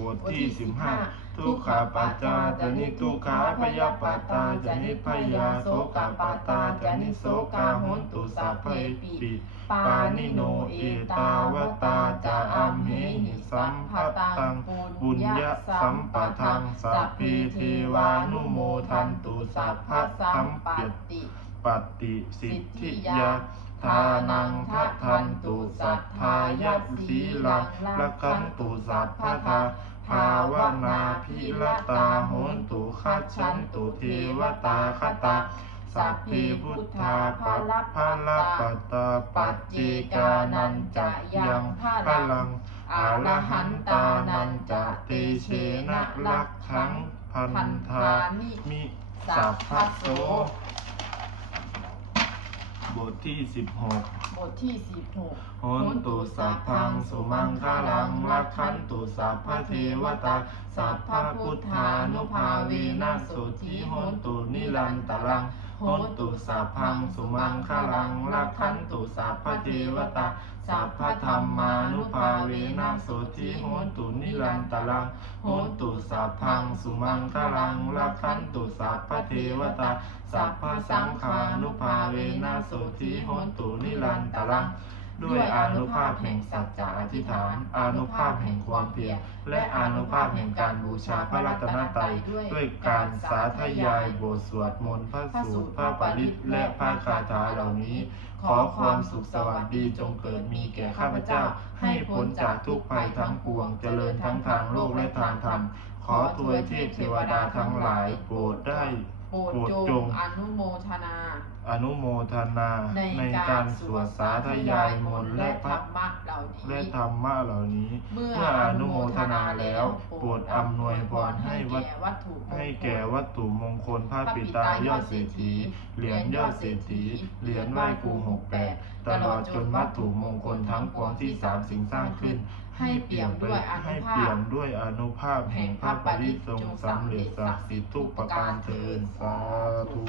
บทที่สิบห้า ทุกขาปัจจาจนิทุกขาพยาปัตตาจนิพยาโสกาปัตตาจนิโสกาหุนตุสัพเพปิปานิโนเอตาวตาจาอัมเหหิสัมภตังบุญญสัมปทังสัพเพเทวานุโมทันตุสัพพะสัมปติปฏิสิทธิยาทานังทัทันตุสัทธายะสีลังละคันตุสัพพะทา ภาวนาพิรตาโหนตุขัจฉันตุเทวตาคตาสัพเพพุทธาภาลภาลปัตตาปัจเจกานันจะยังพลังอาลหันตานันจะเตเชนะลักขังพันธามิสัพพโส ทที่สิบหกบทที่สิบหกโหนตุสัพพังสุมังคลังลักขันตุสัพพะเทวตาสัพพะพุทธานุภาเวนะสุธีโหนตุนิรันตรัง หนตุสัพพังสุมังคลังรักขันตุสัพพเทวตาสัพพธรรมานุภาเวนะสุธีโหนตุนิรันตรังโหนตุสัพพังสุมังคลังรักขันตุสัพพเทวตาสัพพสังฆานุภาเวนะสุธีโหนตุนิรันตรัง ด้วยอนุภาพแห่งสัจจะอธิษฐานอนุภาพแห่งความเพียรและอนุภาพแห่งการบูชาพระรัตนตรัยด้วยการสาธยายบทสวดมนต์พระสูตรพระปริตรและพระคาถาเหล่านี้ ขอความสุขสวัสดีจงเกิดมีแก่ข้าพเจ้า ให้พ้นจากทุกภัยทั้งปวงเจริญทั้งทางโลกและทางธรรมขอทวเทพเทวดาทั้งหลายโปรดได้ โปรดโปรดจจงงอนุโมทนา อนุโมทนาในในกาการรสสววดดสาสาธธยายายยมมนนต์ต์และและธพรระรมะเหล่านี้และธรรมะเหล่านี้ เมื่อเมื่ออนุโมทนาแล้ว โปรดอำนวยพรให้วัดแก่วัตถุให้แก่วัตถุมงคลพระปิตายอดเศรษฐีเหรียญยอดเศรษฐีเหรียญไหว้ครูหกแปดตลอดจนวัตถุมงคลทั้งปวงที่สามสิ่งสร้างขึ้น ให้เปี่ยมด้วยอนุให้เปี่ยมด้วยอนุภาพแห่งพระปริทรงสำเร็จศักดิ์สิทธิ์ทุกประการเทินสาธุ